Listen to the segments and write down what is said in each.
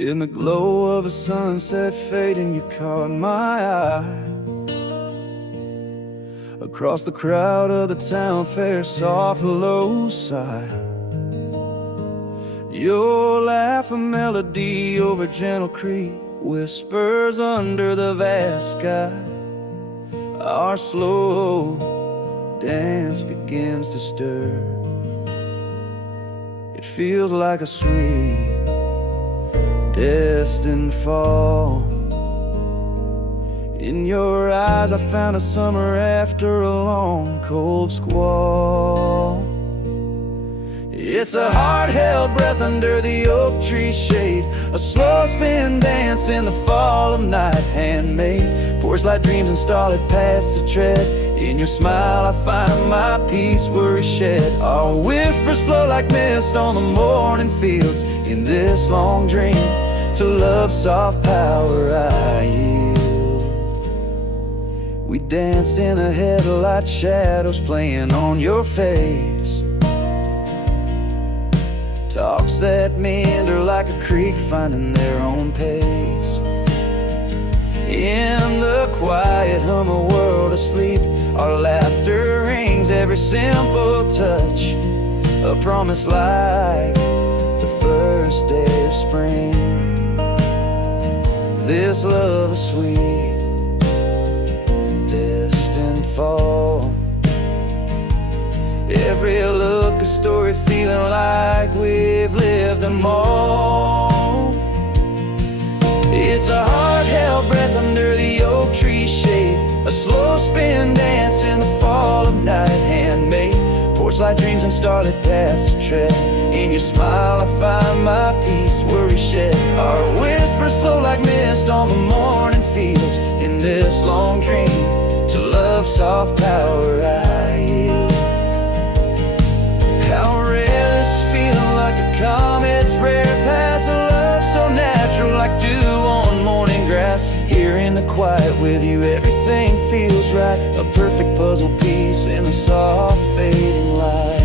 In the glow of a sunset fading, you caught my eye. Across the crowd of the town fair, soft low sigh. Your laugh a melody over gentle creek, whispers under the vast sky. Our slow dance begins to stir. It feels like a sweet destined fall. In your eyes I found a summer after a long cold squall. It's a heart-held breath under the oak tree shade, a slow spin dance in the fall of night, handmade. Porch light dreams and starlit paths to tread. In your smile I find my peace, worry shed. Our whispers flow like mist on the morning fields. In this long dream, to love's soft power I yield. We danced in the headlight shadows playing on your face. Talks that meander like a creek finding their own pace. In the quiet hum a world asleep, our laughter rings every simple touch, a promise like the first day of spring. This love is sweet, distant fall. Every look a story, feeling like we've lived them all. It's a heart-held breath under the oak tree shade, a slow spin dance in the fall of night, handmade. Porch light dreams and starlit paths to tread. In your smile I find my peace, worry shed. Our whispers flow like mist on the morning fields. In this long dream, to love's soft power I yield. How rare this feeling, like a comet's rare pass, a love so natural like dew on morning grass. Here in the quiet with you everything feels right, a perfect puzzle piece in the soft fading light.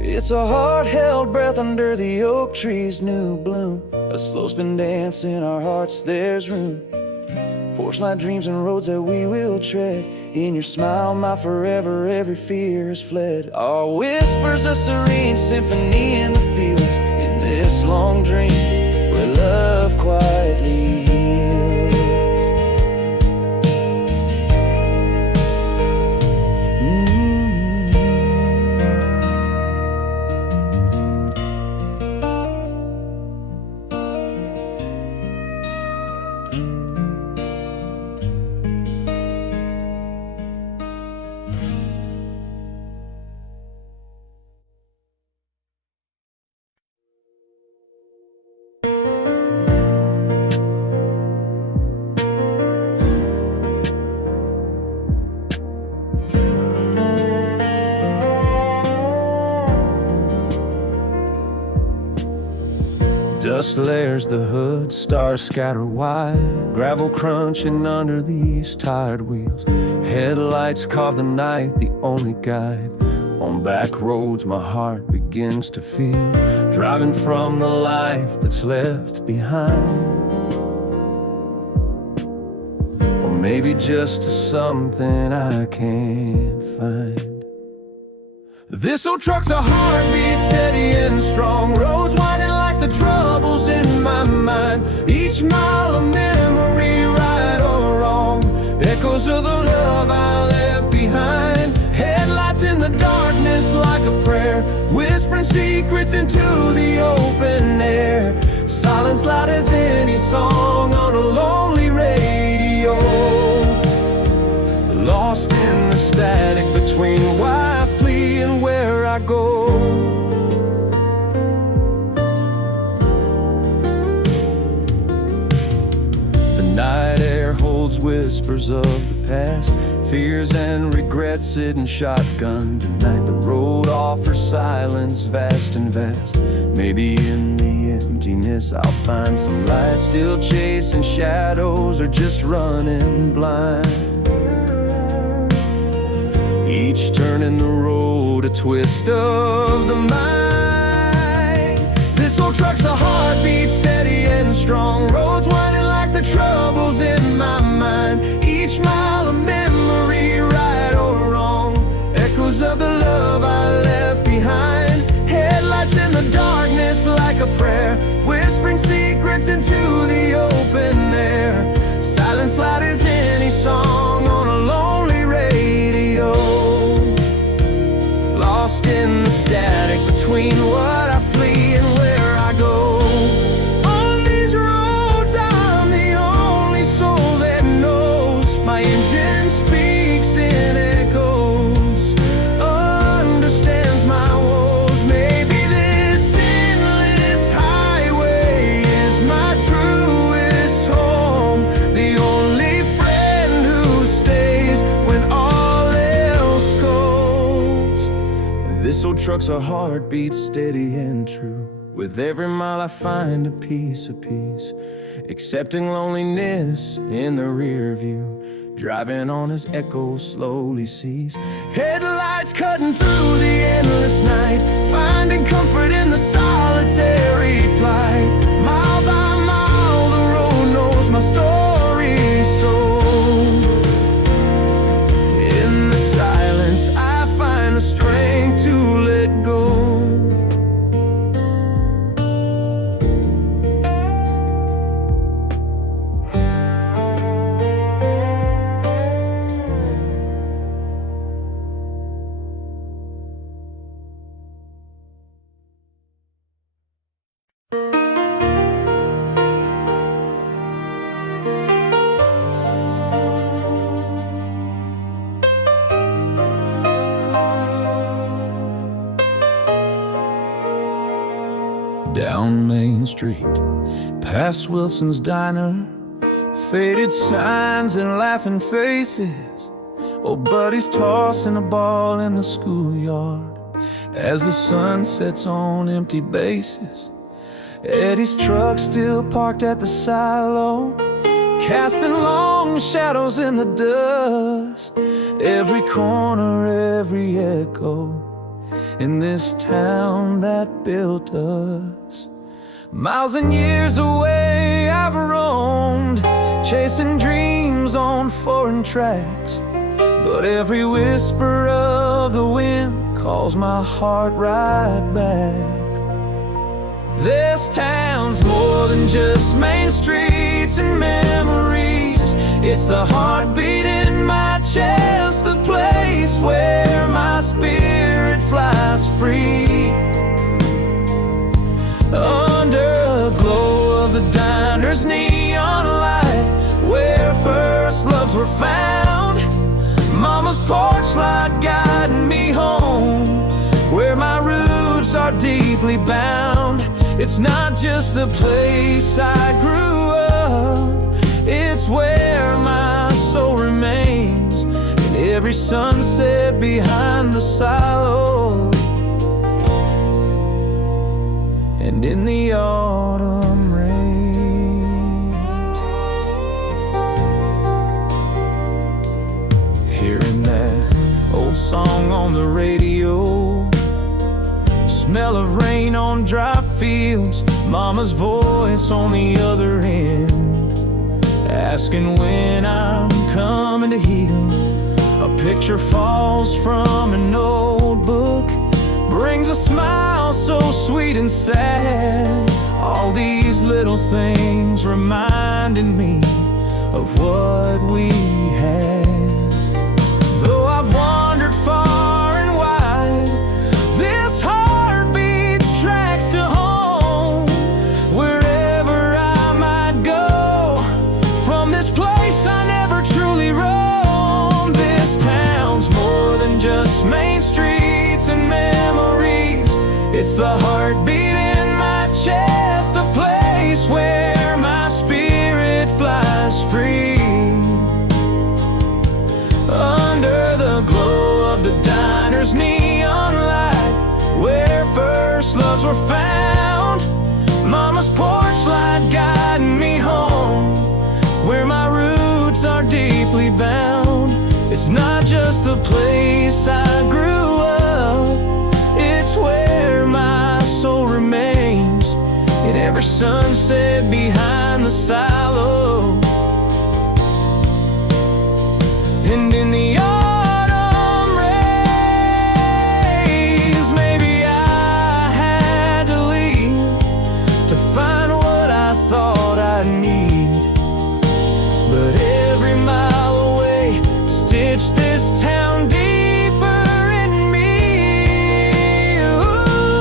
It's a heart-held breath under the oak tree's new bloom, a slow spin dance in our hearts, there's room. Porch light dreams and roads that we will tread. In your smile, my forever, every fear is fled. Our whispers a serene symphony in the fields. In this long dream, where love quietly heals. Dust layers the hood, stars scatter wide, gravel crunching under these tired wheels. Headlights carve the night, the only guide. On back roads my heart begins to feel, driving from the life that's left behind. Or maybe just to something I can't find. This old truck's a heartbeat, steady and strong. Roads winding like the troubles in my mind. Each mile a memory, right or wrong. Echoes of the love I left behind. Headlights in the darkness like a prayer, whispering secrets into the open air. Silence loud as any song on a lonely radio. Lost in the static between why I flee and where I go. The night air holds whispers of the past, fears and regrets sitting shotgun tonight. The road offers silence vast and vast. Maybe in the emptiness I'll find some light. Still chasing shadows or just running blind. Each turn in the road a twist of the mind. This old truck whispering secrets into the open air. Silence loud as any song on a lonely radio, lost in the static between what I flee and where I go. On these roads I'm the only soul that knows. My engine speaks in echoes, understands my woes. Maybe this endless highway is my truest home, the only friend who stays when all else goes. This old truck's a heartbeat, steady and true. With every mile I find a piece of peace, accepting loneliness in the rear view, driving on as echoes slowly cease. Headlights cutting through the endless night, finding comfort in the solitary flight. Mile by mile the road knows my story, so in the silence I find the strength to let go. Down Main Street, past Wilson's Diner, faded signs and laughing faces. Old buddies tossing a ball in the schoolyard as the sun sets on empty bases. Eddie's truck still parked at the silo, casting long shadows in the dust. Every corner, every echo in this town that built us. Miles and years away I've roamed, chasing dreams on foreign tracks. But every whisper of the wind calls my heart right back. This town's more than just main streets and memories. It's the heartbeat in my chest, the place where my spirit flies free. Under the glow of the diner's neon light, where first loves were found. Mama's porch light guiding me home, where my roots are deeply bound. It's not just the place I grew up, it's where my soul remains. And every sunset behind the silo, and in the autumn rain. Hearing that old song on the radio, smell of rain on dry fields, Mama's voice on the other end, asking when I'm coming to heal. A picture falls from an old book, brings a smile so sweet and sad. All these little things reminding me of what we had. Though I've wandered far and wide, this heart beats tracks to home. Wherever I might go, from this place I never truly roam. This town's more than just main streets and memories. It's the heartbeat in my chest, the place where my spirit flies free. Under the glow of the diner's neon light, where first loves were found. Mama's porch light guiding me home, where my roots are deeply bound. It's not just the place I grew up, it's where my soul remains. In every sunset behind the silo, and in the autumn rays. Maybe I had to leave to I need. But every mile away, stitch this town deeper in me.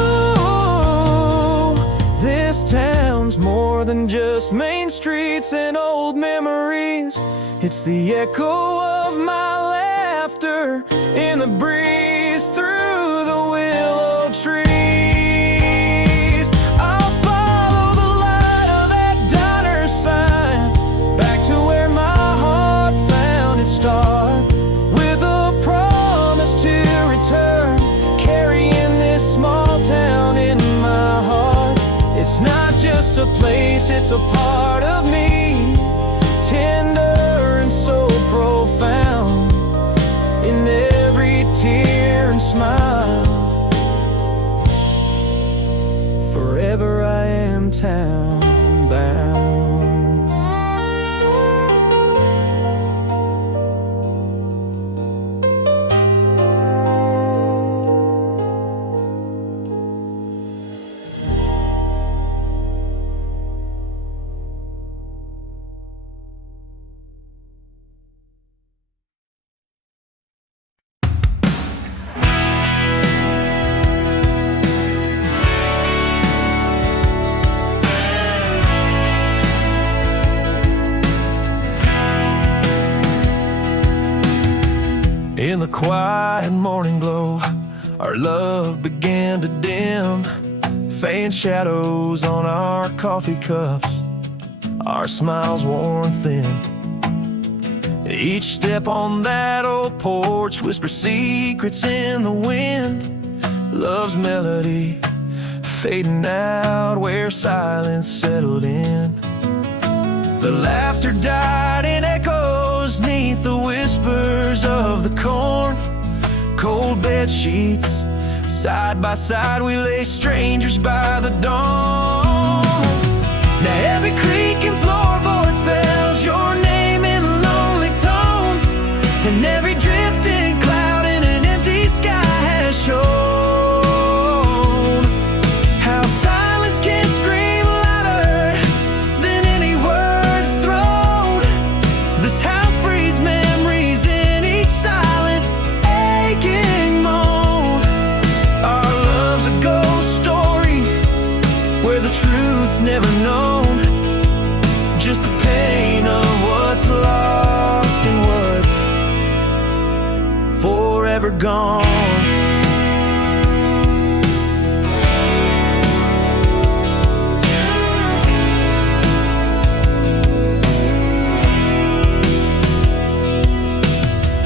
Ooh, this town's more than just main streets and old memories. It's the echo of my laughter in the breeze through the willow trees. I'll follow the light of that diner sign back to where my heart found its start, with a promise to return, carrying this small town in my heart. It's not just a place, it's a part of me, tender and so profound, in every tear and smile. Forever I am town bound. In the quiet morning glow, our love began to dim, faint shadows on our coffee cups, our smiles worn thin. Each step on that old porch whispers secrets in the wind, love's melody fading out where silence settled in. The laughter died in echoes neath the whispers of the corn. Cold bed sheets, side by side we lay, strangers by the dawn. Now every creak and floorboard spells your name in lonely tones, and every drifting cloud in an empty sky has shown how silence can scream louder than any words thrown. This house breeds memories in each silent aching moan. Our love's a ghost story where the truth's never known, just the pain of what's lost and what's forever gone.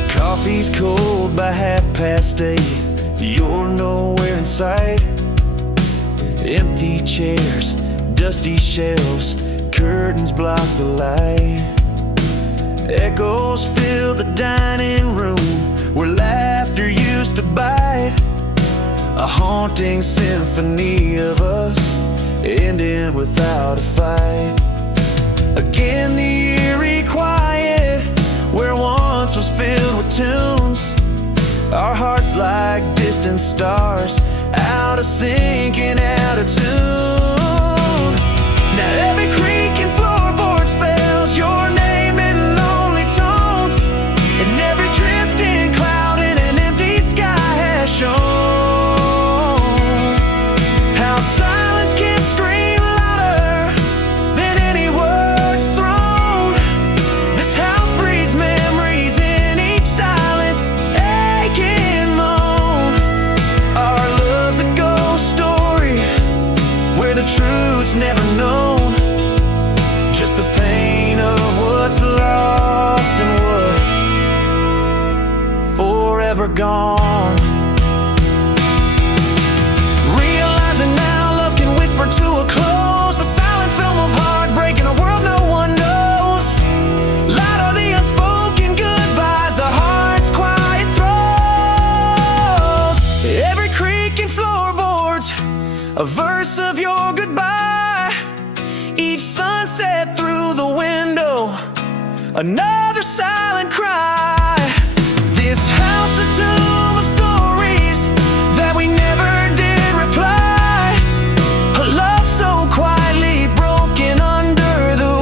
Coffee's cold by 8:30, you're nowhere in sight. Empty chairs, dusty shelves, curtains block the light. Echoes fill the dining room where laughter used to bite. A haunting symphony of us ended without a fight. Again the eerie quiet where once was filled with tunes. Our hearts like distant stars, out of sync and out of tune. Now every creak and floorboard spells your name in lonely tones, and every drifting cloud in an empty sky has shown how silence can scream louder than any words thrown. This house breeds memories in each silent aching moan. Our love's a ghost story where the truth's never known, just the pain of what's lost and what's forever gone. Realizing now love can whisper to a close, a silent film of heartbreak in a world no one knows. Loud are the unspoken goodbyes, the heart's quiet throes. Every creak and floorboards, a verse of your goodbye. Each sunset through the window, another silent cry. This house a tomb of stories that we never did reply. A love so quietly broken under the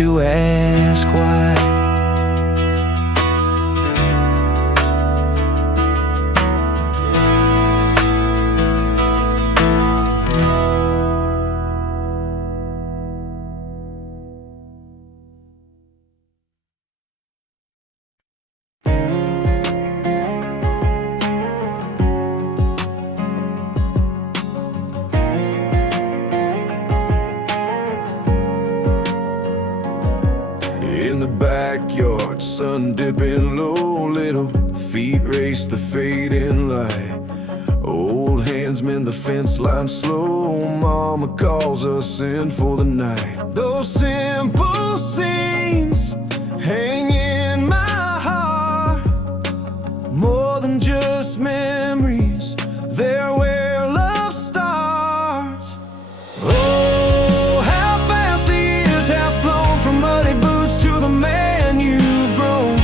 to ask why. Backyard, sun dipping low, little feet race the fading light. Old hands mend the fence line slow, mama calls us in for the night. Those simple scenes hang in my heart, more than just memories, they're where love starts. Oh, how fast the years have flown from muddy boots to the man you've grown.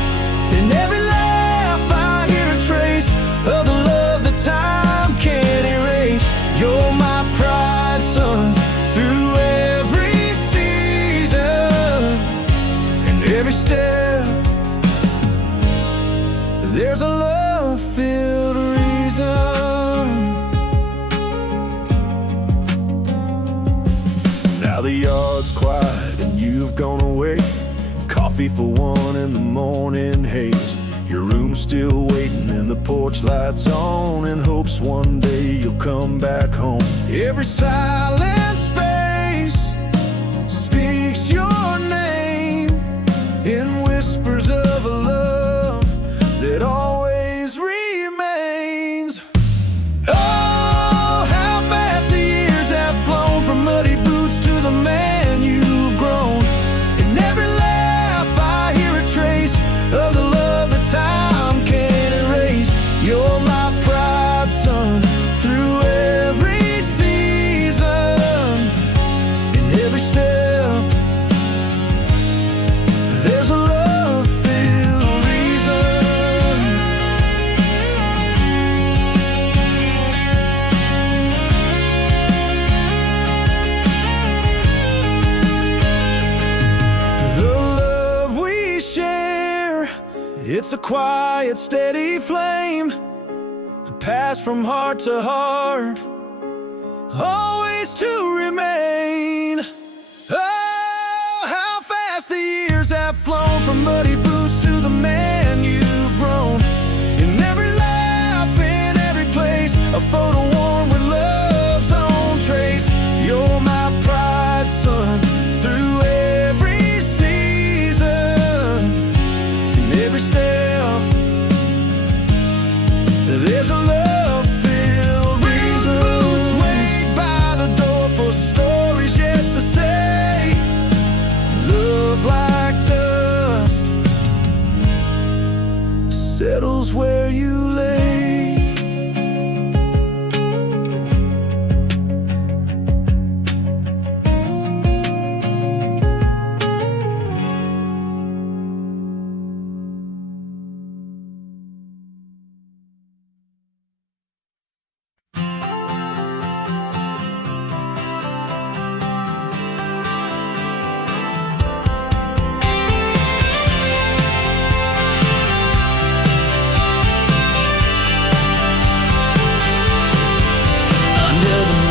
In every laugh I hear a trace of the love that time can't erase. You're my pride, son, through every season. In every step there's a love-filled reason. Now the yard's quiet and you've gone away. Coffee for one in the morning haze. Your room's still waiting and the porch light's on, in hopes one day you'll come back home. Every silent space speaks your name in whispers of a love that always remains. Oh, how fast the years have flown from muddy boots to the man you've grown. In every laugh I hear a trace of the love that time can't erase. You're my pride, son, through every season. In every step there's a love-filled reason. The love we share, it's a quiet, steady flame, passed from heart to heart, always to remain. Oh, how fast the years have flown from muddy boots to the man you've grown. In every laugh, in every place, a photo worn with love's own trace. You're my pride, son, through every season. In every step there's a love-filled reason. Boots wait by the door for stories yet to say. Love like dust settles where you lay.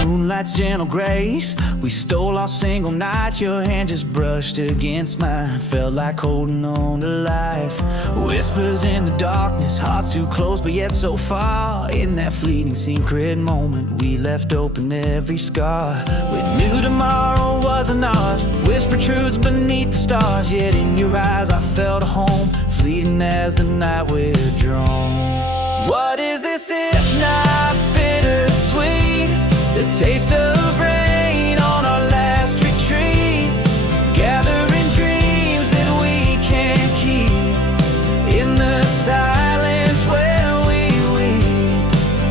Moonlight's gentle grace, we stole our single night. Your hand just brushed against mine, felt like holding on to life. Whispers in the darkness, hearts too close but yet so far. In that fleeting secret moment, we left open every scar. We knew tomorrow wasn't ours, whispered truths beneath the stars. Yet in your eyes I felt a home, fleeting as the night withdrawn. What is this if not bittersweet? The taste of rain on our last retreat, gathering dreams that we can't keep. In the silence where we weep,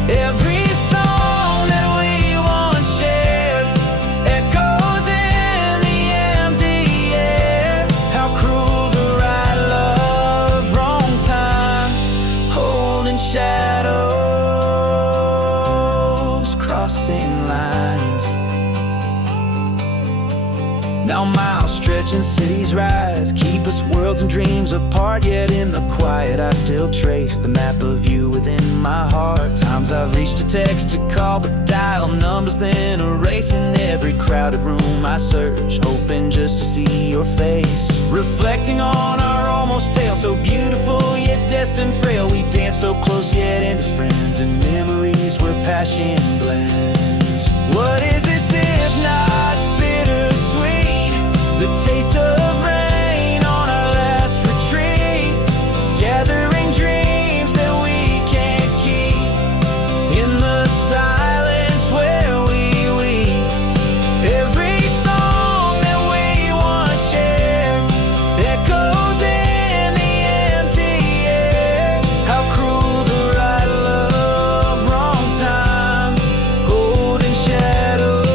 every song that we once shared echoes in the empty air. How cruel the right love, wrong time, holding shadows, crossing lines. Now miles stretching, cities rise, keep us worlds and dreams apart. Yet in the quiet I still trace the map of you within my heart. Times I've reached to text, to call, but dial numbers then erasing every crowded room I search, hoping just to see your face. Reflecting on our almost tale, so beautiful yet destined frail. We dance so close yet endless friends, and memories where passion blends. What is this if not bittersweet? The taste of rain on our last retreat, gathering dreams that we can't keep in the silence where we weep. Every song that we once shared echoes in the empty air. How cruel the right love, wrong time, holding shadows.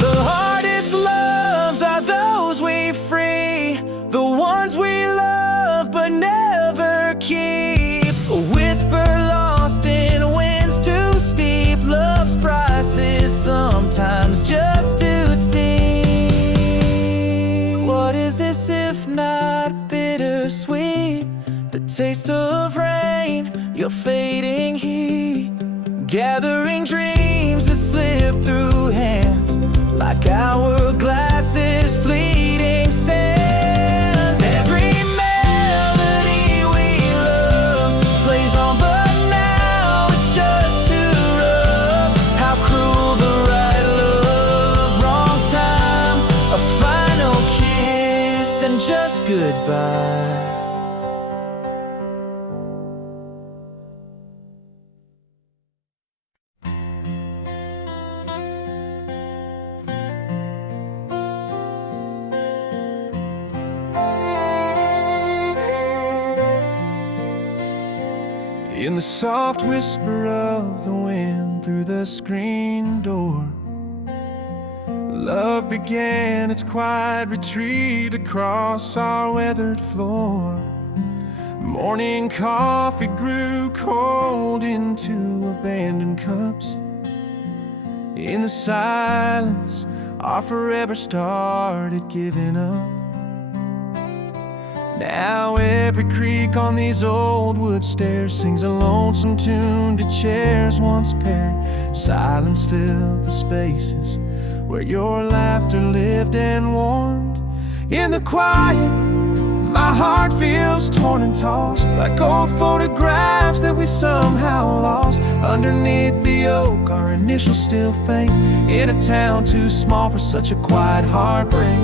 The hardest loves are those we free, the ones we love but never keep. A whisper lost in winds too steep. Love's price is sometimes just too steep. What is this if not bittersweet? The taste of rain, your fading heat, gathering dreams that slip through hands like hourglasses, fleeting sands. Every melody we love plays on, but now it's just too rough. How cruel the right love, wrong time, a final kiss, then just goodbye. In the soft whisper of the wind through the screen door, love began its quiet retreat across our weathered floor. Morning coffee grew cold into abandoned cups. In the silence, our forever started giving up. Now every creak on these old wood stairs sings a lonesome tune to chairs once paired. Silence filled the spaces where your laughter lived and warmed. In the quiet, my heart feels torn and tossed like old photographs that we somehow lost. Underneath the oak, our initials still faint in a town too small for such a quiet heartbreak.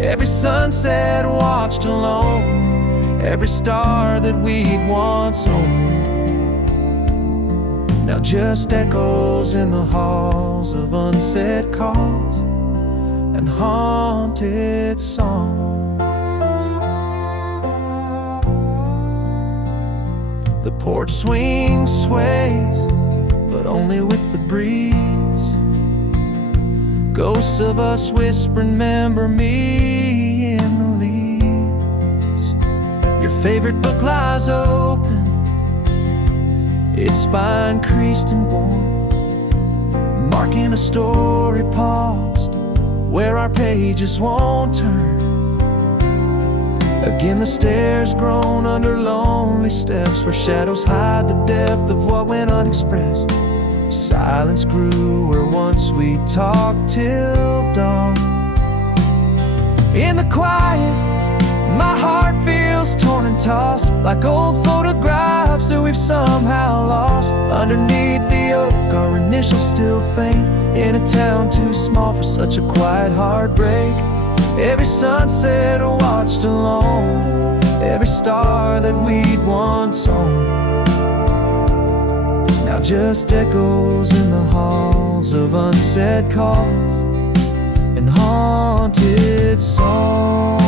Every sunset watched alone, every star that we'd once owned, now just echoes in the halls of unsaid calls and haunted songs. The porch swing sways, but only with the breeze. Ghosts of us whisper, remember me in the leaves. Your favorite book lies open, its spine creased and worn, marking a story paused where our pages won't turn. Again the stairs groan under lonely steps where shadows hide the depth of what went unexpressed. Silence grew where once we talked till dawn. In the quiet, my heart feels torn and tossed like old photographs that we've somehow lost. Underneath the oak, our initials still faint in a town too small for such a quiet heartbreak. Every sunset watched alone, every star that we'd once owned, now just echoes in the halls of unsaid calls and haunted songs.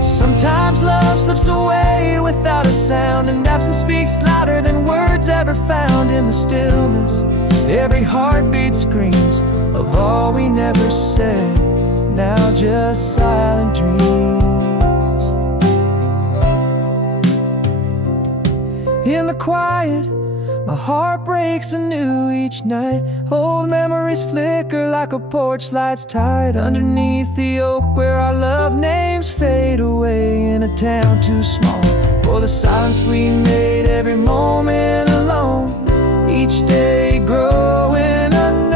Sometimes love slips away without a sound, and absence speaks louder than words ever found. In the stillness, every heartbeat screams of all we never said, now just silent dreams. In the quiet, My heart breaks anew each night. Old memories flicker like a porch light's tied underneath the oak where our love names fade away in a town too small for the silence we made every moment alone. Each day growing unknown.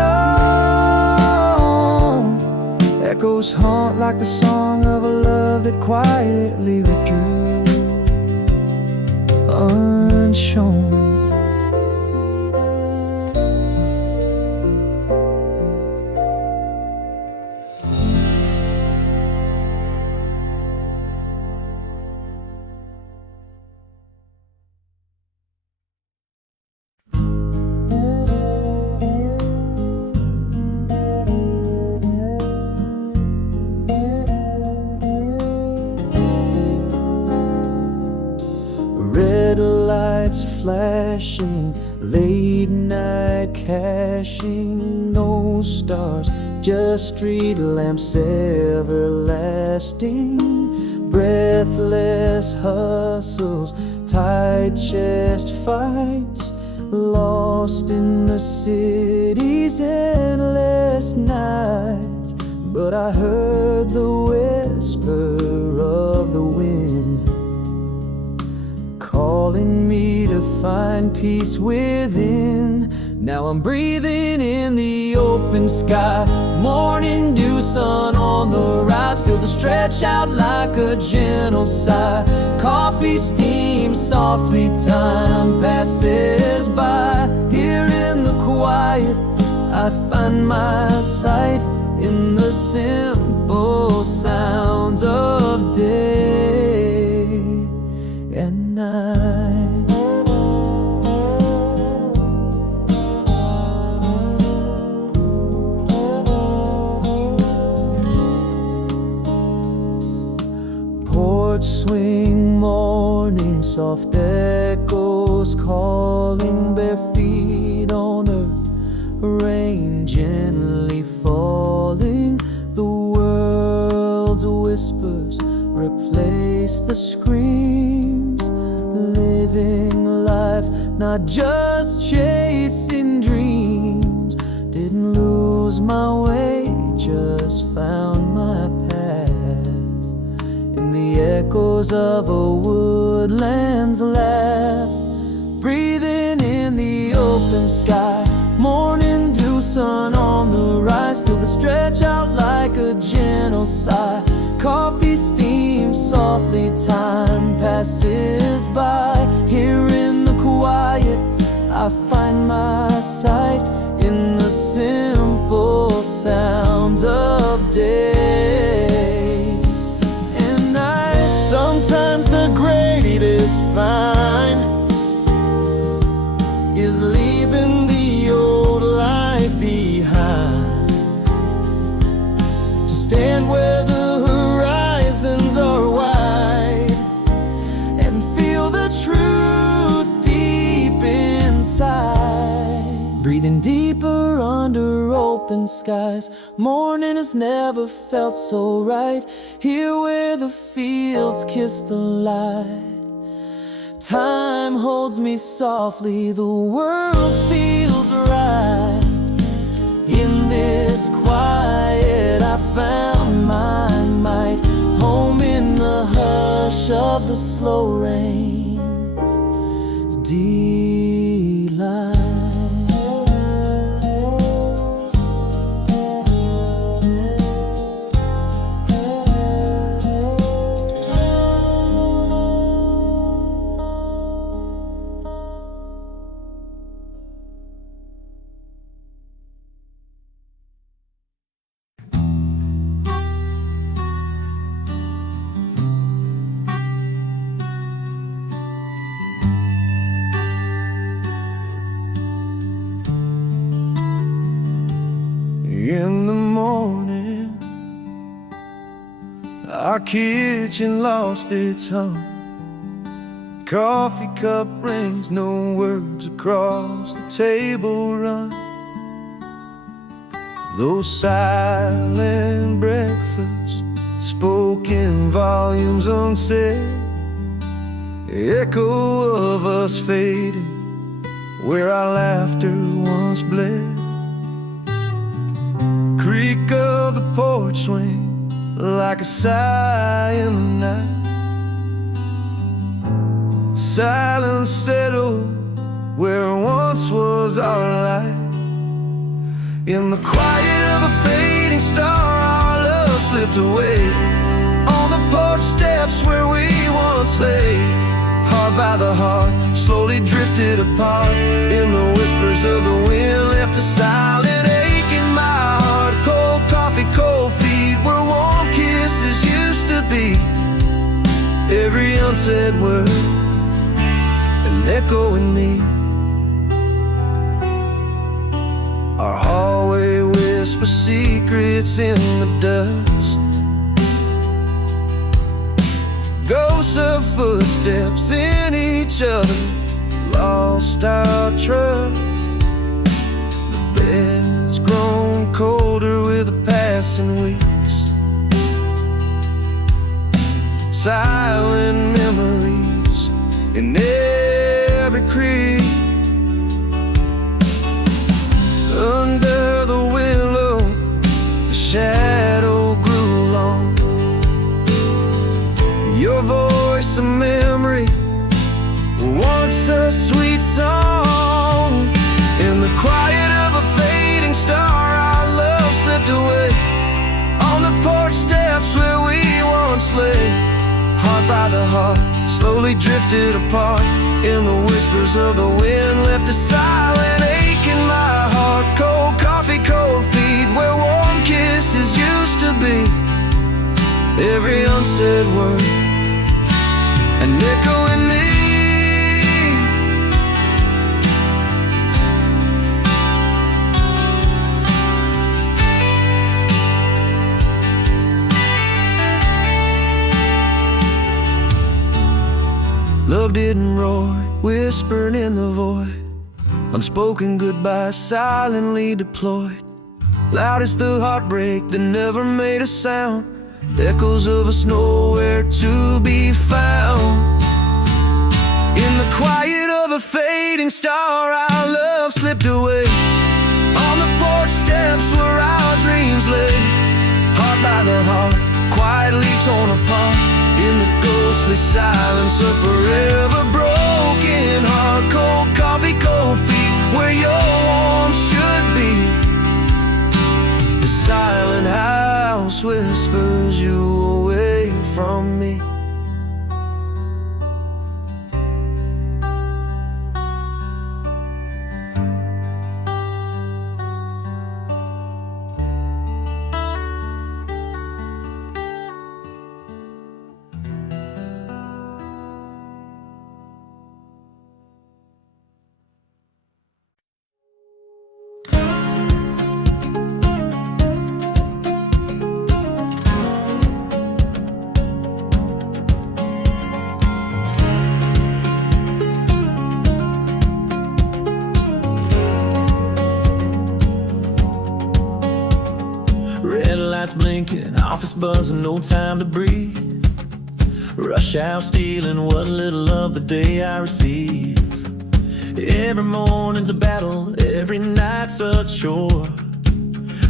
Echoes haunt like the song of a love that quietly withdrew unshown. Red lights flashing, late night cashing, no stars, just street lamps everlasting. Breathless hustles, tight chest fights, lost in the city's endless nights. But I heard the whisper of the wind calling me to find peace within. Now I'm breathing in the open sky. Morning dew, sun on the rise. Feel the stretch out like a gentle sigh. Coffee steams softly, time passes by. Here in the quiet, I find my sight in the simple sounds of day and night. Porch swing morning, soft echoes calling, bare feet on earth, rain gently falling. The world's whispers replace the screams, living life, not just chasing dreams. Didn't lose my way, just found my path in the echoes of a woodland's laugh. Breathing in the open sky, morning dew, sun on the rise. Feel the stretch out like a gentle sigh. Coffee steams softly, time passes by. Here in the quiet, I find my sight in the simple sounds of day and night. Sometimes the greatest find is leaving the old life behind, to stand where the horizons are wide and feel the truth deep inside. Breathing deeper under open skies, morning has never felt so right. Here where the fields kiss the light, time holds me softly, the world feels right. In this quiet I found my might, home in the hush of the slow rains, delight. In the morning, our kitchen lost its hum. Coffee cup rings, no words across the table run. Those silent breakfasts, spoken volumes unsaid, echo of us fading where our laughter once bled. Creak of the porch swing like a sigh in the night. Silence settled where once was our light. In the quiet of a fading star, our love slipped away. On the porch steps where we once lay, heart by the heart, slowly drifted apart. In the whispers of the wind, left a silent ache in my heart. Cold coffee, cold feet, where warm kisses used to be. Every unsaid word, an echo in me. Our hallway whispers secrets in the dust. Ghosts of footsteps in each other, lost our trust. The bed's grown colder with the passing weeks. Silent memories in every creek. Under the willow, the shadow grew long. Your voice, a memory, once a sweet song. In the quiet of a fading star, our love slipped away. On the porch steps where we once lay, heart by the heart, slowly drifted apart. In the whispers of the wind, left a silent ache in my heart. Cold coffee, cold feet, where warm kisses used to be. Every unsaid word, an echo in me. Love didn't roar, whispered in the void. Unspoken goodbyes silently deployed. Loud as the heartbreak that never made a sound. Echoes of us nowhere to be found. In the quiet of a fading star, our love slipped away. On the porch steps where our dreams lay, heart by the heart, quietly torn apart. In the ghostly silence of forever broken heart. Cold coffee, cold feet, where your warmth should be. The silent house whispers you away from me. Blinking, office buzzing, no time to breathe. Rush hour stealing what little of the day I receive. Every morning's a battle, every night's a chore.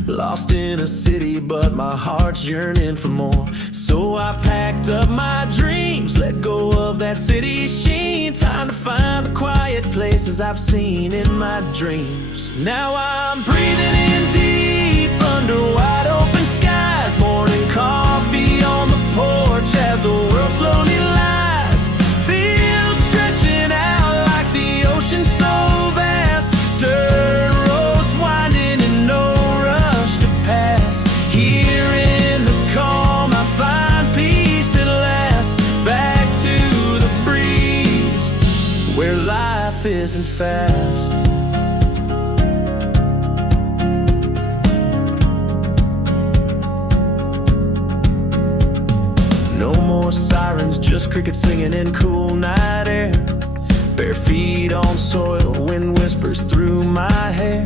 Lost in a city, but my heart's yearning for more. So I packed up my dreams, let go of that city sheen. Time to find the quiet places I've seen in my dreams. Now I'm breathing in deep under wide open skies. Morning coffee on the porch as the world slowly lies. Fields stretching out like the ocean so vast. Dirt roads winding and no rush to pass. Here in the calm I find peace at last. Back to the breeze where life isn't fast. Sirens, just crickets singing in cool night air. Bare feet on soil, wind whispers through my hair.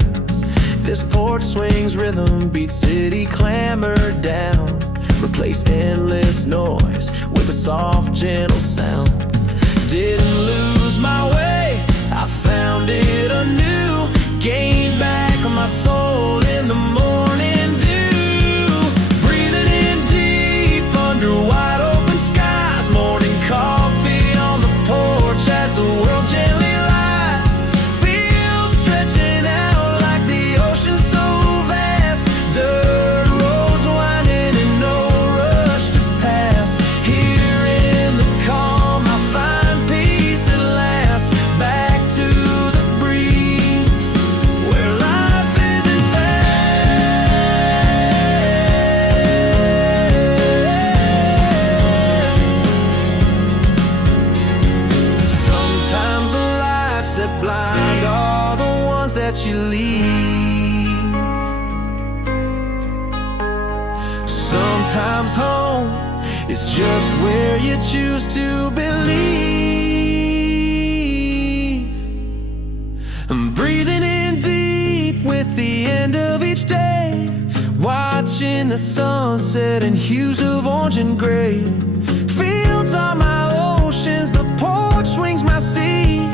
This porch swings rhythm, beats city clamor down. Replace endless noise with a soft, gentle sound. Didn't lose my way, I found it anew, gained back my soul in the morning dew. Breathing in deep under wide open skies, morning coffee on the porch as the world gently lies. Fields stretching out like the ocean so vast, dirt roads winding and no rush to pass. Here in the calm I find peace at last, back to the breeze where life isn't fast. Sometimes the lights that blind are the ones that you leave. Sometimes home is just where you choose to believe. I'm breathing in deep with the end of each day, watching the sunset in hues of orange and gray. Fields are my oceans, the porch swings my sea.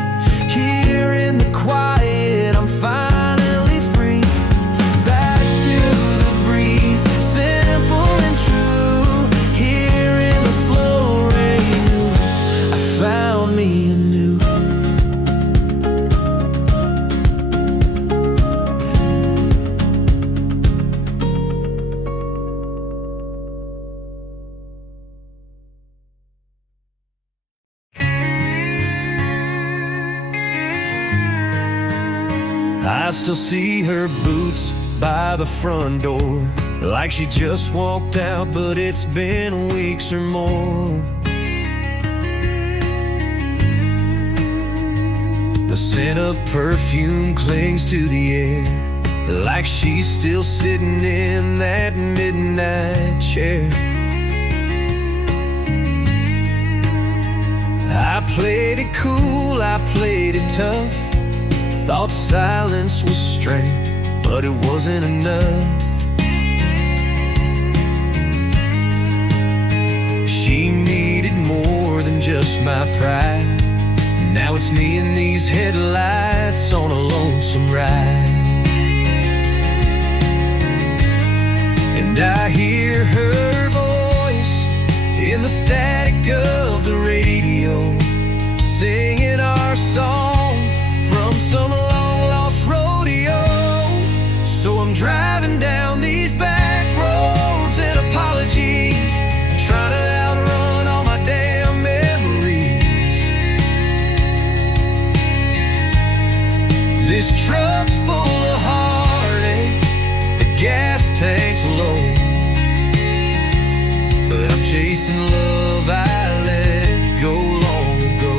Here in the quiet I'm finally free, back to the breeze, simple and true. Here in the slow rain I found me anew. I still see her boots by the front door, like she just walked out, but it's been weeks or more. The scent of perfume clings to the air, like she's still sitting in that midnight chair. I played it cool, I played it tough, thought silence was strength, but it wasn't enough. She needed more than just my pride. Now it's me and these headlights on a lonesome ride. And I hear her voice in the static of the radio, singing our song from some long-lost rodeo. So I'm driving down these back roads and apologies, trying to outrun all my damn memories. This truck's full of heartache, the gas tank's low, but I'm chasing love I let go long ago.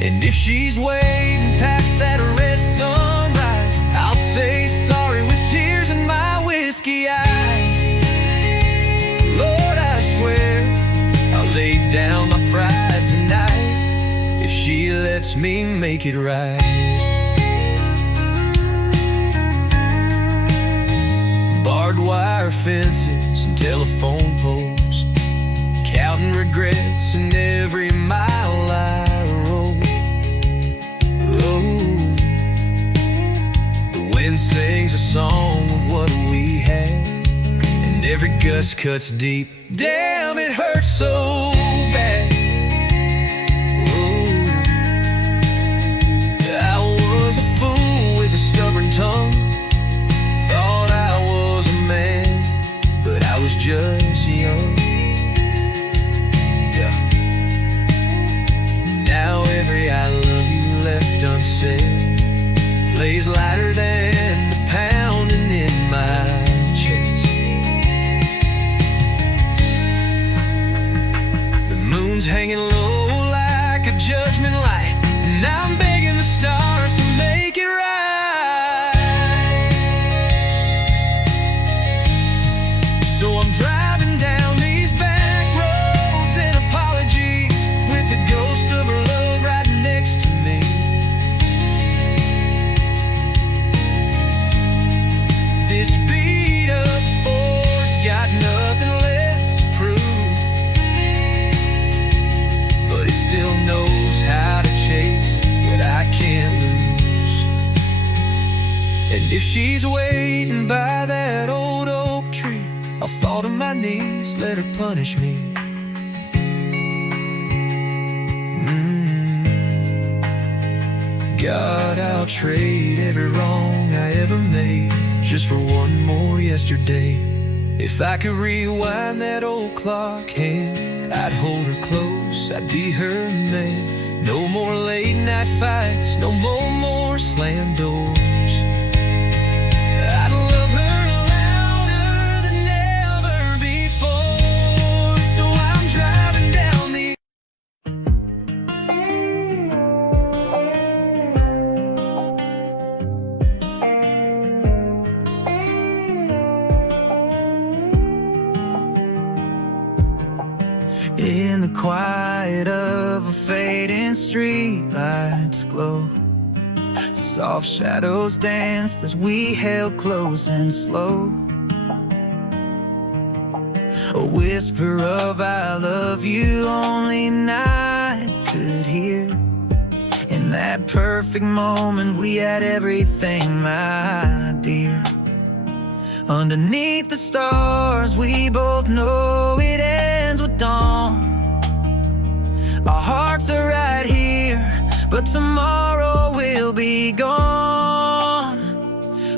And if she's waiting past that red sunrise, I'll say sorry with tears in my whiskey eyes. Lord, I swear I'll lay down my pride tonight if she lets me make it right. Barbed wire fences and telephone poles, counting regrets in every mile I rode. The wind sings a song of what we had, and every gust cuts deep. Damn, it hurts so bad. I was a fool with a stubborn tongue, thought I was a man, but I was just young. Now every I love you left unsaid plays lighter than the pounding in my chest. The moon's If she's waiting by that old oak tree, I'll fall to my knees, let her punish me. God, I'll trade every wrong I ever made just for one more yesterday. If I could rewind that old clock hand, I'd hold her close, I'd be her man. No more late night fights, no more slam doors. I'd love her louder than ever before. So I'm driving down the In the quiet of a fading street, lights glow. Soft shadows danced as we held close and slow. A whisper of I love you only night could hear. In that perfect moment we had everything, my dear. Underneath the stars we both know it ends with dawn. Our hearts are right here, but tomorrow will be gone.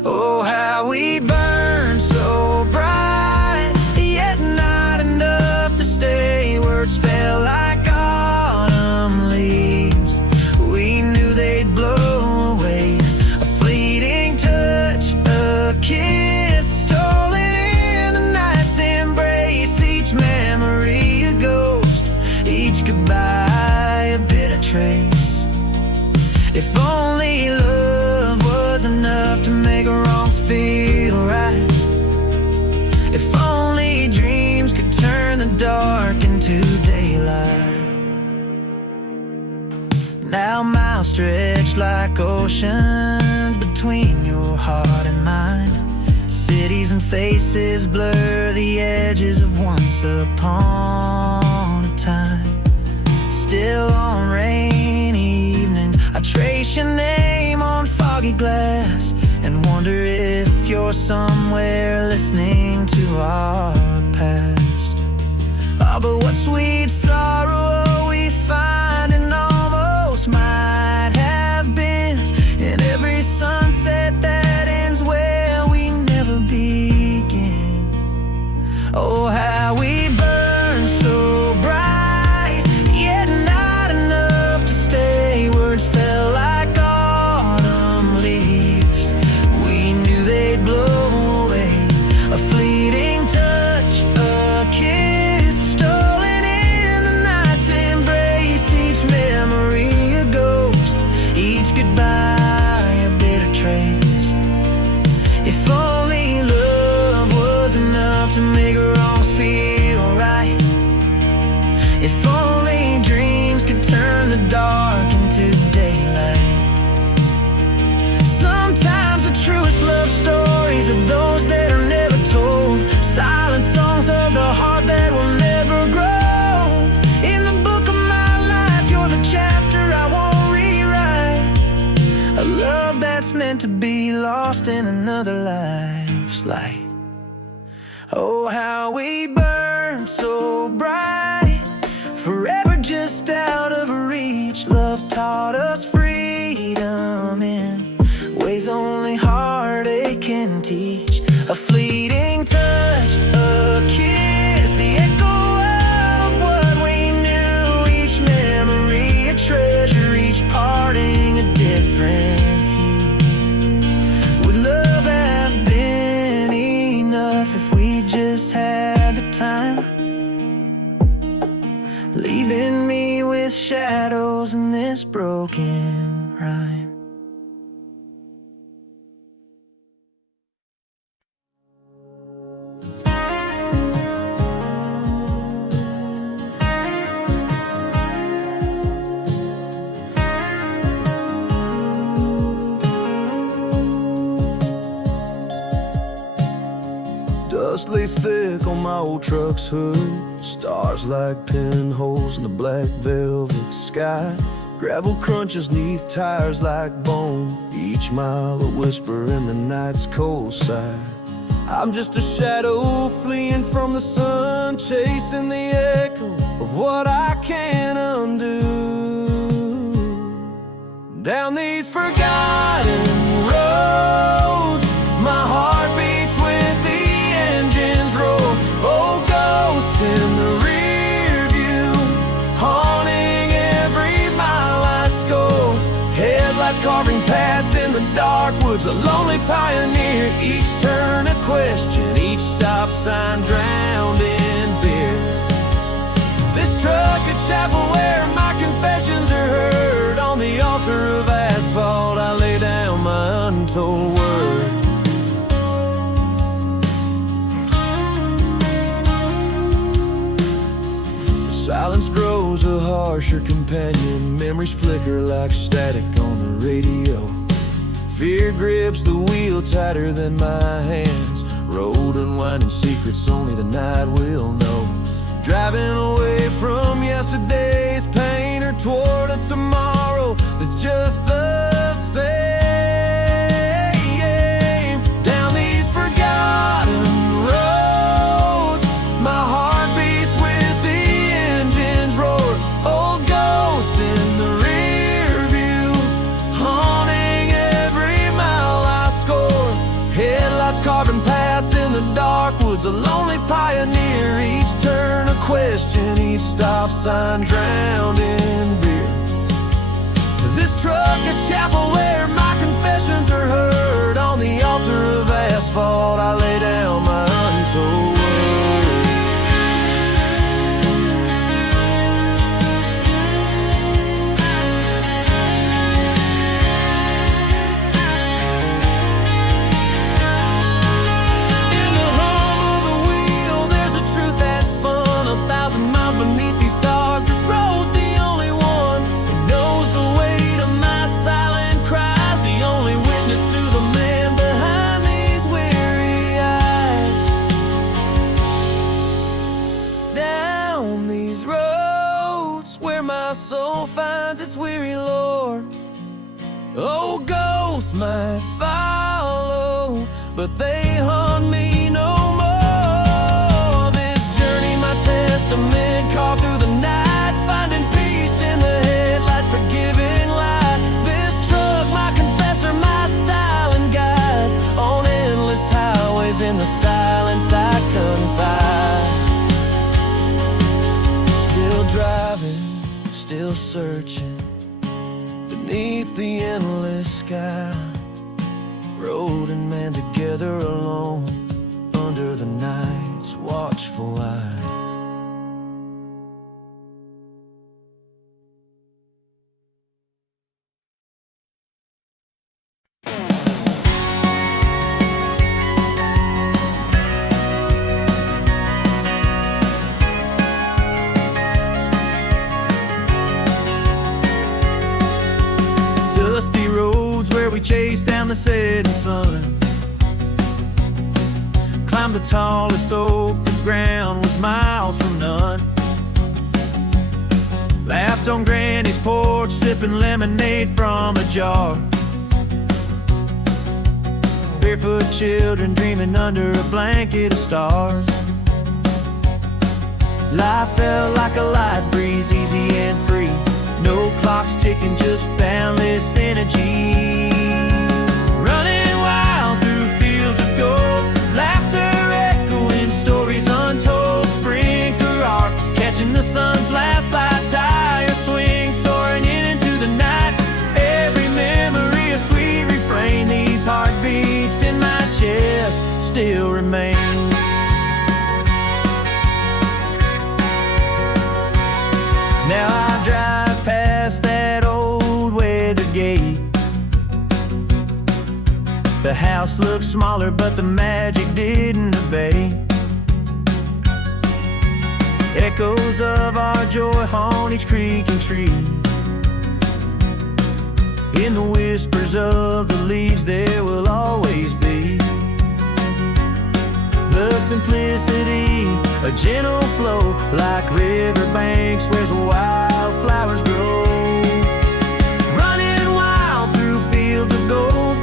Oh, how we burn so bright, yet not enough to stay. Words fell like autumn leaves, we knew they'd blow away. A fleeting touch, a kiss, stolen in a night's embrace. Each memory a ghost, each goodbye a bitter trace. If only love was enough to make wrongs feel right. If only dreams could turn the dark into daylight. Now miles stretch like oceans between your heart and mine. Cities and faces blur the edges of once upon a time. Still on rainy evenings I trace your name on foggy glass and wonder if you're somewhere listening to our past. Oh, but what sweet sorrow we find in almost might have been, in every sunset that ends where we never begin. Oh, how we burn so bright, yet not enough to stay. Words fell like autumn leaves, we knew they'd blow away. A fleeting touch, a kiss, stolen in the night's embrace. Each memory a ghost, each goodbye a bitter trace. If only love was enough to make wrongs feel right. If only dreams could turn the dark into daylight. Sometimes the truest love stories are those that are never told. Silent songs of the heart that will never grow. In the book of my life, you're the chapter I won't rewrite. A love that's meant to be lost in another life's light. Oh, how we burn so bright, forever just out of reach. Love taught us freedom in ways only heartache can teach. A fleeting touch, a kiss, the echo of what we knew. Each memory a treasure, each parting a different hue. Would love have been enough if we just had the time? Leaving me with shadows in this broken rhyme. Dust lays thick on my old truck's hood. Stars like pinholes in the black velvet sky. Gravel crunches neath tires like bone. Each each mile a whisper in the night's cold side. I'm just a shadow fleeing from the sun, chasing the echo of what I can't undo. Down these forgotten roads, my heart beats with the engines roar. Oh, ghost in the rear view, haunting every mile I score. Headlights carving paths in the dark woods, a lonely pioneer. Each turn a question, each stop sign drowned in beer. This truck a chapel where my confessions are heard. On the altar of asphalt I lay down my untold word. Silence grows a harsher companion. Memories flicker like static on the radio. Fear grips the wheel tighter than my hands. Road unwinding secrets only the night will know. Driving away from yesterday's pain or toward a tomorrow that's just the same. Down these forgotten roads, my heart beats with the engines roar. Old ghosts in the rear view, haunting every mile I score. Headlights carving paths in the dark woods, a lonely pioneer. Each turn a question, each stop sign drowned in beer. This truck a chapel where my confessions are heard. On the altar of asphalt I lay down my untold beneath these stars. This road's the only one who knows the weight of my silent cries, the only witness to the man behind these weary eyes. Down these roads where my soul finds its weary lore. Oh, ghosts might follow, but they haunt me no more. This journey, my testament, carved through the night, finding peace in the headlights, forgiving light. This truck, my confessor, my silent guide, on endless highways in the silence I confide. Still driving, still searching, beneath the endless sky. Road and man together alone, under the night's watchful eye. Dusty roads where we chase down the setting sun, climbed the tallest oak, the ground was miles from none. Laughed on Granny's porch, sipping lemonade from a jar. Barefoot children dreaming under a blanket of stars. Life felt like a light breeze, easy and free. No clocks ticking, just boundless energy. Running wild through fields of gold, laughter echoing, stories untold. Sprinkler arcs catching the sun's last light, tire swing soaring in into the night. Every memory a sweet refrain, these heartbeats in my chest still remain. Now I drive past that old weathered gate. The house looks smaller, but the magic didn't abate. Echoes of our joy haunt each creek and tree. In the whispers of the leaves there will always be the simplicity, a gentle flow, like river banks where wildflowers grow. Running wild through fields of gold,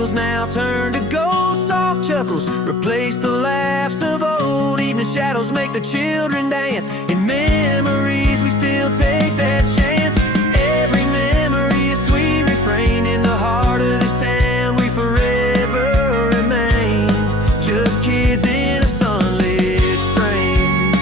wheels now turn to gold. Soft chuckles replace the laughs of old. Evening shadows make the children dance. In memories we still take that chance. Every memory a sweet refrain. In the heart of this town we forever remain. Just kids in a sunlit frame.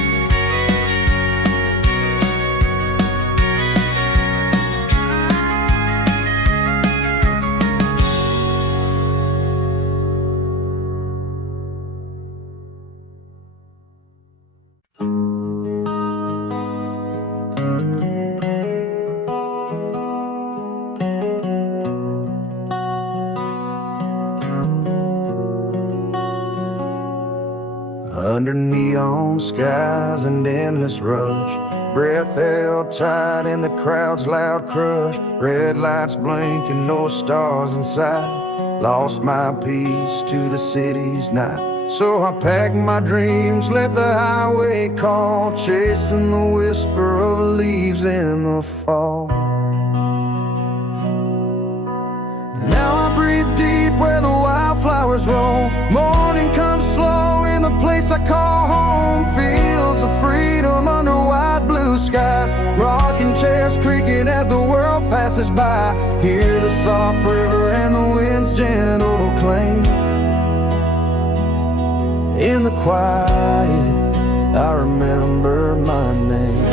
'Under neon skies and endless rush, breath held tight in the crowd's loud crush. Red lights blinking, no stars in sight. Lost my peace to the city's night. So I packed my dreams, let the highway call, chasing the whisper of leaves in the fall. Now I breathe deep where the wildflowers roam. Morning comes slow in the place I call home. Fields of freedom under wide blue skies. Rocking chairs creaking as the world passes by. Hear the soft river and the wind's gentle clang. In the quiet, I remember my name.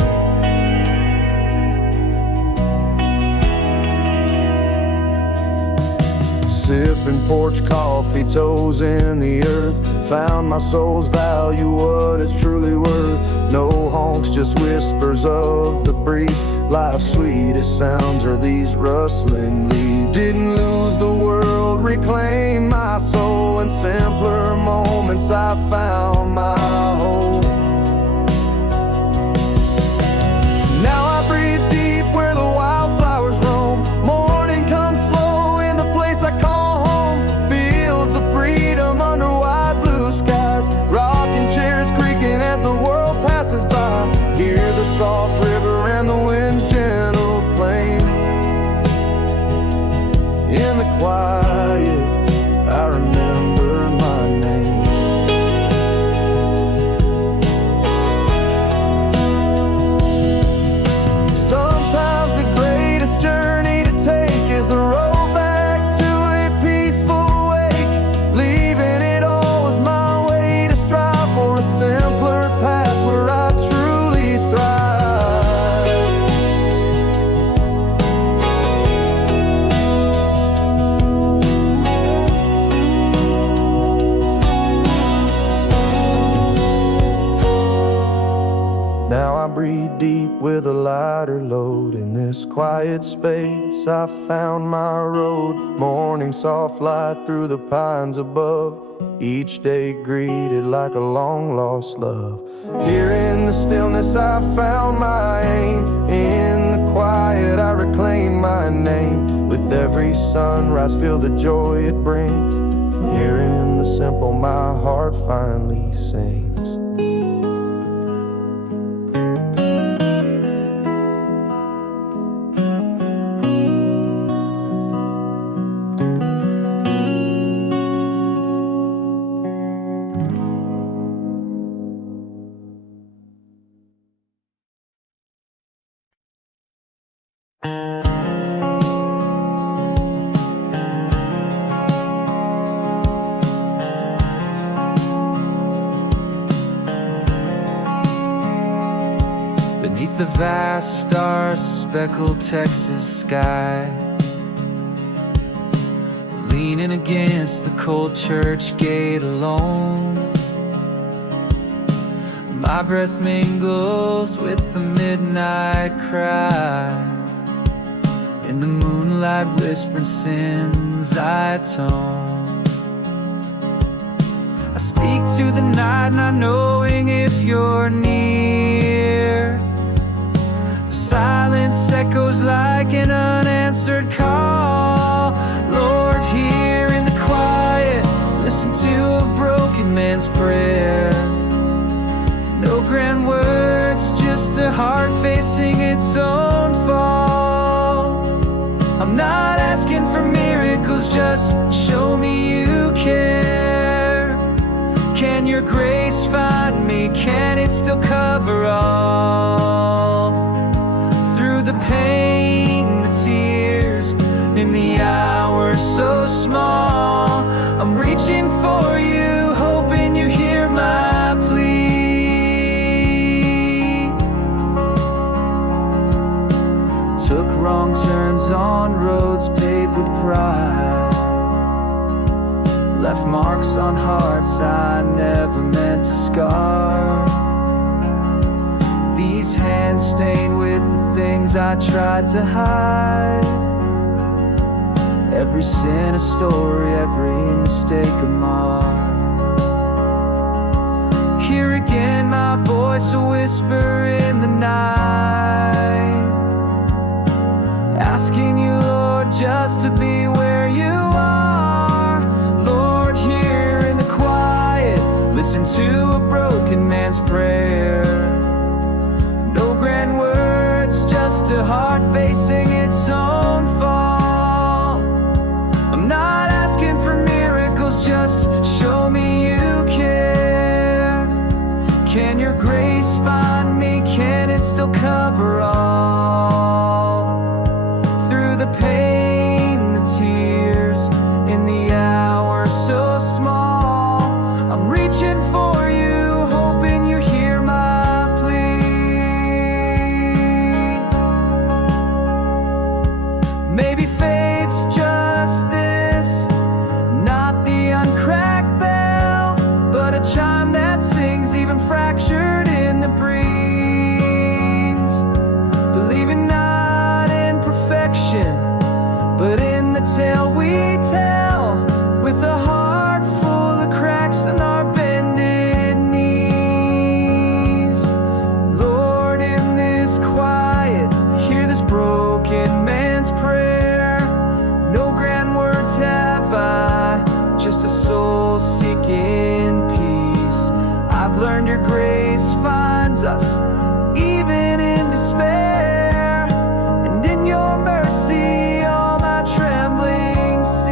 Sipping porch coffee, toes in the earth. Found my soul's value, what it's truly worth. No honks, just whispers of the breeze. Life's sweetest sounds are these rustling leaves. Didn't lose the world, reclaim my soul. In simpler moments I found my home. Now I breathe deep where the wildflowers roam. Morning comes slow in the place I call home. Fields of freedom under wide blue skies. Rocking chairs creaking as the world passes by. Hear the soft river and the wind's gentle plain. In the quiet, I remember my name. Sometimes the greatest journey to take is the road back to a peaceful wake. Leaving it all was my way to strive for a simpler path where I truly thrive. Now I breathe deep with a lighter load. In this quiet space I found my road. Morning soft light through the pines above. Each day greeted like a long lost love. Here in the stillness I found my aim. In the quiet I reclaim my name. With every sunrise feel the joy it brings. Here in the simple my heart finally sings. Beneath the vast star-speckled Texas sky, leaning against the cold church gate alone, my breath mingles with the midnight cry. In the moonlight whispering sins I atone. I speak to the night not knowing if you're near. Silence echoes like an unanswered call. Lord, here in the quiet, listen to a broken man's prayer. No grand words, just a heart facing its own fall. I'm not asking for miracles, just just show me you care? Can your grace find me? Can it still cover all? Through the pain, the tears, in the hour so small, I'm reaching for you, hoping you hear my plea. Took wrong turns on roads paved with pride, left marks on hearts I never meant to scar. These hands stained with the things I tried to hide. Every sin a story, every mistake a mark. Hear again my voice, a whisper in the night, asking you, Lord, just to be where you are. Lord, here in the quiet, listen to a broken man's prayer. No grand words, just a heart facing its own fall. I'm not asking for miracles, just show me you care. Can your grace find me? Can it still cover all? Through the pain, the tears, in the hour so small, I'm reaching for you, hoping you hear my plea. Maybe faith's just this, not the uncracked bell, but a chime that sings even fractured in the breeze. Believing not in perfection, but in the tale we tell, with a heart full of cracks and our bended knees. Lord, in this quiet, hear this broken man's prayer. No grand words have I, just a soul seeking peace. I've learned your grace finds us even in despair, and in your mercy all my trembling cease.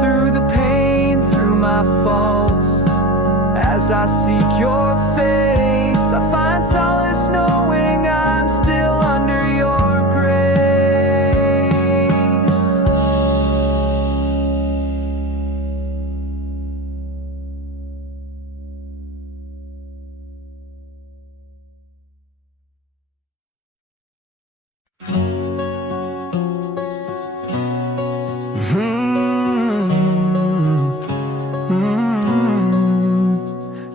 Through the pain, through my faults, as I seek your face, I find solace knowing I'm still under your grace.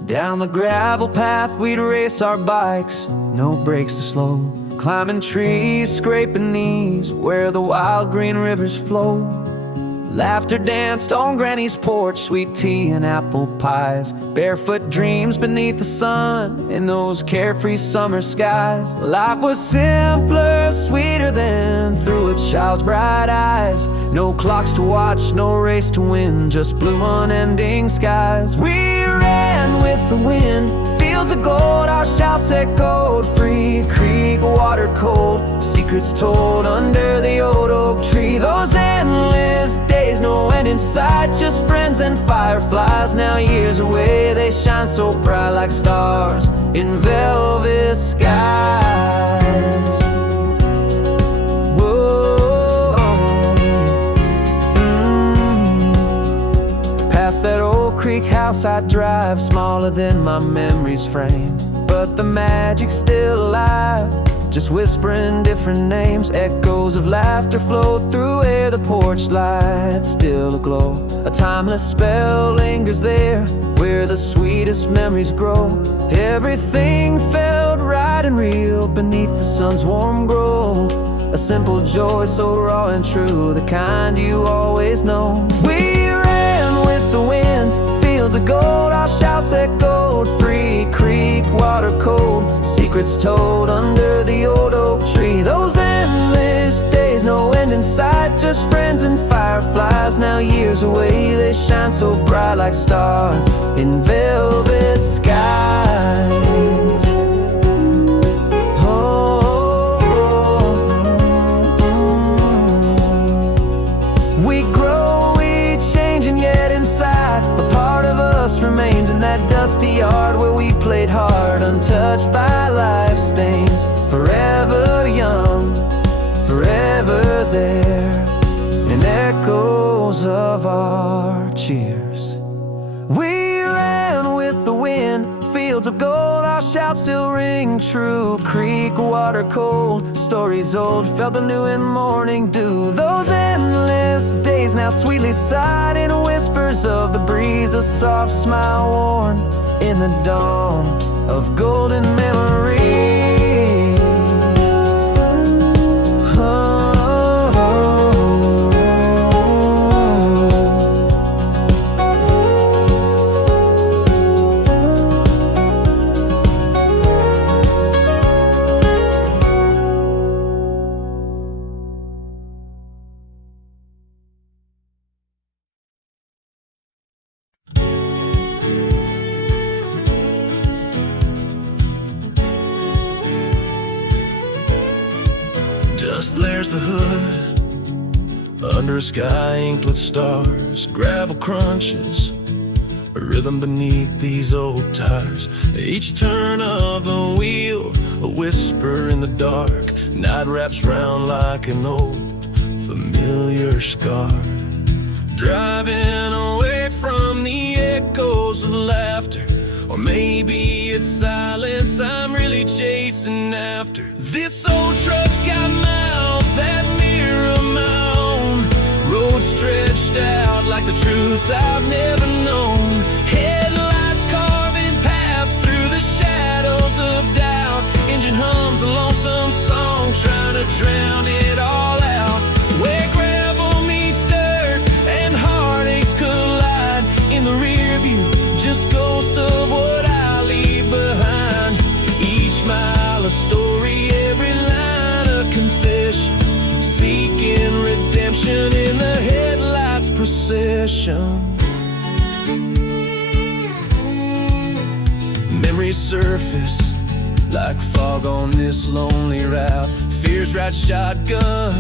Down the gravel path we'd race our bikes, no brakes to slow, climbing trees, scraping knees, where the wild green rivers flow. Laughter danced on Granny's porch, sweet tea and apple pies, barefoot dreams beneath the sun in those carefree summer skies. Life was simpler, sweeter than through a child's bright eyes. No clocks to watch, no race to win, just blue unending skies. We ran with the wind, fields of gold, our shouts echoed free. Creek water cold, secrets told under the old oak tree. Those endless days, no end in sight, just friends and fireflies. Now years away, they shine so bright like stars in velvet skies. Past that old creek house I drive, smaller than my memories frame, but the magic's still alive, just whispering different names. Echoes of laughter flow through air, the porch light still aglow. A timeless spell lingers there, where the sweetest memories grow. Everything felt right and real beneath the sun's warm glow. A simple joy so raw and true, the kind you always know. We ran with the wind, fields of gold, our shouts echoed free. Creek water cold, secrets told under the old oak tree. Those endless days, no end in sight, just friends and fireflies. Now years away, they shine so bright like stars in velvet skies. Oh, untouched by life stains. Forever young, forever there, in echoes of our cheers. We ran with the wind, fields of gold, our shouts still ring true. Creek water cold, stories old, felt anew in morning dew. Those endless days now sweetly sighed in whispers of the breeze, a soft smile worn in the dawn of golden memories. Dust layers the hood under a sky inked with stars. Gravel crunches a rhythm beneath these old tires. Each turn of the wheel, a whisper in the dark. Night wraps round like an old familiar scar. Driving away from the echoes of laughter, or maybe it's silence I'm really chasing after. This old truck's got miles that mirror my own. Roads stretched out like the truths I've never known. Headlights carving paths through the shadows of doubt. Engine hums a lonesome song, trying to drown it all out. Where gravel meets dirt and heartaches collide, in the rear view just ghosts of what I leave behind. Each mile a story, every line a confession, seeking redemption in the headlights' procession. Memories surface like fog on this lonely route. Fears ride shotgun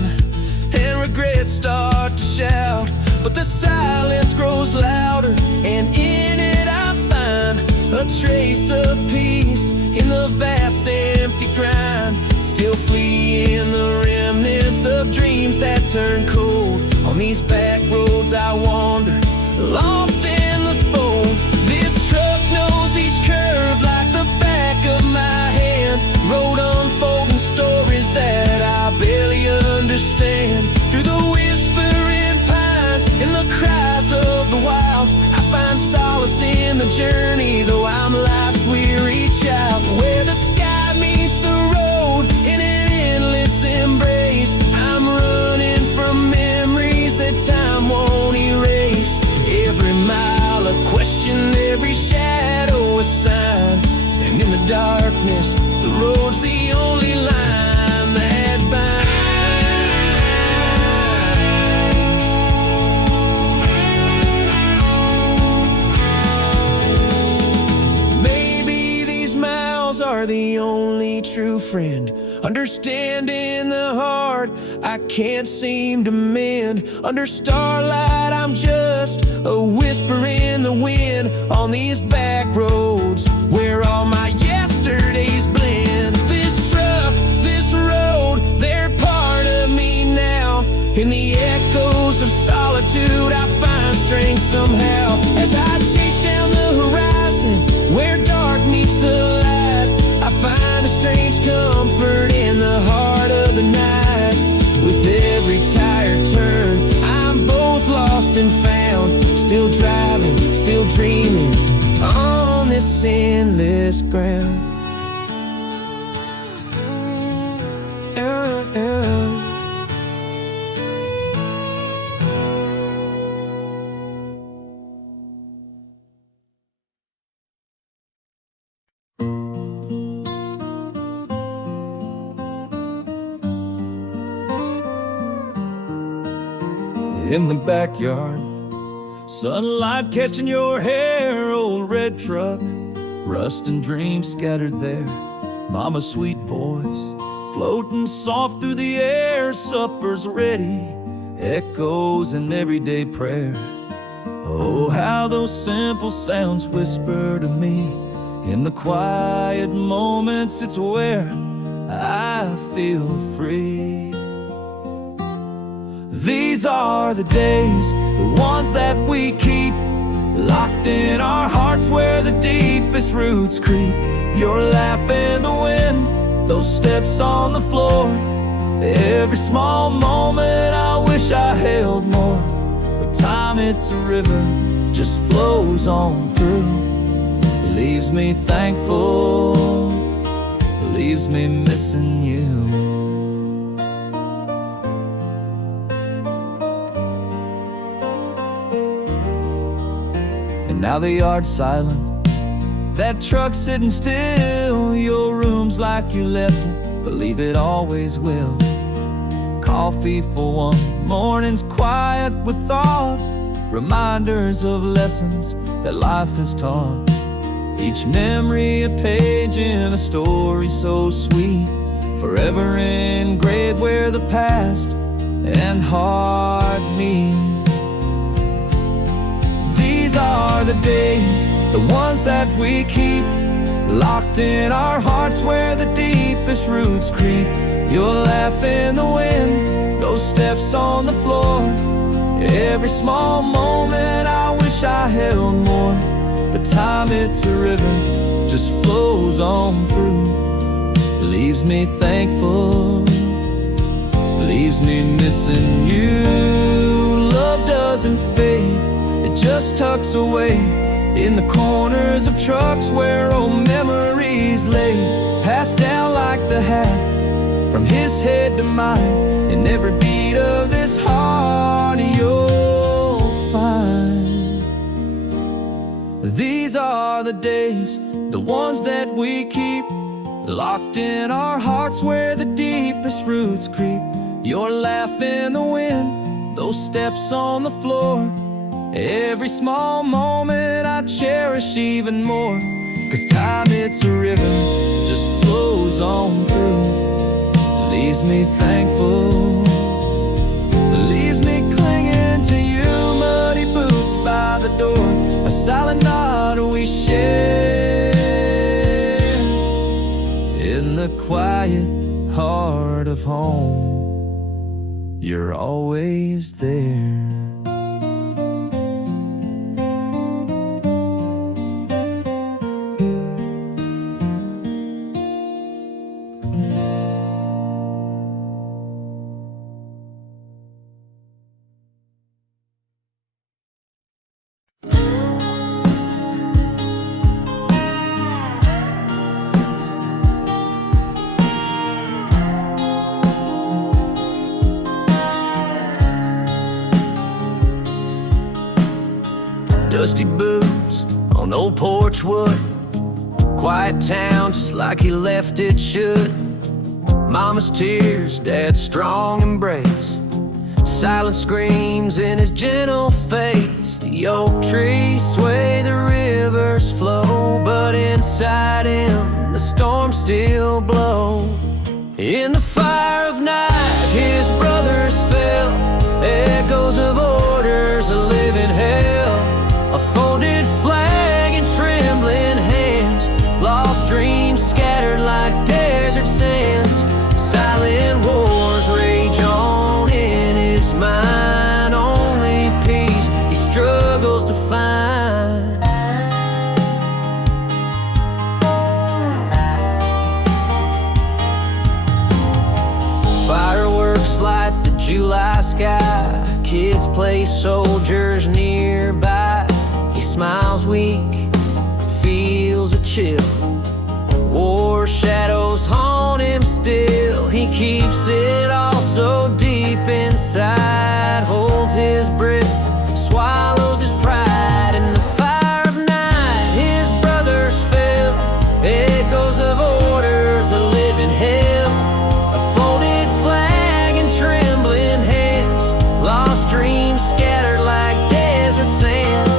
and regrets start to shout. But the silence grows louder, and in it I find a trace of peace in the vast empty grind. Still fleeing the remnants of dreams that turn cold. On these back roads I wander, lost in the folds. This truck knows each curve like the back of my hand. Road unfolding stories that I barely understand. Through the whispering pines, in the cries of the wild, I find solace in the journey, though I'm life's weary child. Where the sky meets the road in an endless embrace, I'm running from memories that time won't erase. Every mile a question, every shadow a sign, and in the darkness the road's the only line that binds. Maybe these miles are the only true friend, understanding the heart I can't seem to mend. Under starlight I'm just a whisper in the wind, on these back roads where all my yesterdays blend. This truck, this road, they're part of me now. In the echoes of solitude I find strength somehow, as I chase down the horizon where dark meets the light. I find a strange comfort in the heart of the night. With every tired turn I'm both lost and found, still driving, still dreaming on this endless ground. In the backyard, sunlight catching your hair, old red truck, rust and dreams scattered there. Mama's sweet voice floating soft through the air, supper's ready, echoes in everyday prayer. Oh, how those simple sounds whisper to me In the quiet moments, it's where I feel free. These are the days, the ones that we keep locked in our hearts where the deepest roots creep. Your laugh in the wind, those steps on the floor. Every small moment I wish I held more. But time, it's a river, just flows on through. Leaves me thankful, leaves me missing you. And now the yard's silent, that truck's sitting still. Your room's like you left it, believe it always will. Coffee for one, morning's quiet with thought. Reminders of lessons that life has taught. Each memory a page in a story so sweet, forever engraved where the past and heart meet. These are the days, the ones that we keep locked in our hearts where the deepest roots creep. Your laugh in the wind, those steps on the floor. Every small moment I wish I held more. But time, it's a river, just flows on through. Leaves me thankful, leaves me missing you. Love doesn't fade, it just tucks away in the corners of trucks where old memories lay. Passed down like the hat, from his head to mine. In every beat of this heart you'll find. These are the days, the ones that we keep locked in our hearts where the deepest roots creep. Your laugh in the wind, those steps on the floor. Every small moment I cherish even more. 'Cause time, it's a river, just flows on through. Leaves me thankful, leaves me clinging to you. Muddy boots by the door, a silent nod we share. In the quiet heart of home, you're always there. Dusty boots on old porch wood. Quiet town just like he left it should. Mama's tears, dad's strong embrace. Silent screams in his gentle face. The oak trees sway, the rivers flow, but inside him the storms still blow. In the fire of night his brothers fell. Echoes of orders, a living hell. A folded flag in trembling hands. Lost dreams scattered like desert sands. Silent wars rage on in his mind. Only peace he struggles to find. Fireworks light the July sky. Kids play soldiers nearby. He smiles weak, feels a chill. War shadows haunt him still. He keeps it all so deep inside. Holds his breath, swallows his pride. In the fire of night his brothers fell. Echoes of orders, a living hell. A folded flag in trembling hands. Lost dreams scattered like desert sands.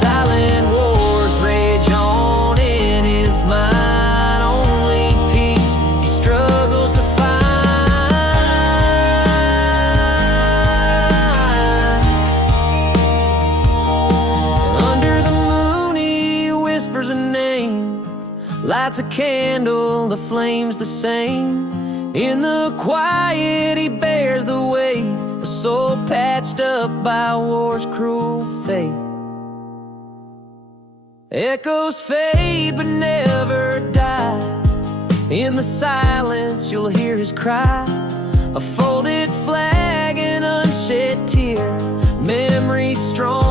Silent wars rage on in his mind. Only peace he struggles to find. lights a candle, the flame's the same. In the quiet he bears the weight, a soul patched up by war's cruel fate. Echoes fade but never die. In the silence you'll hear his cry, a folded flag, an unshed tear, memory strong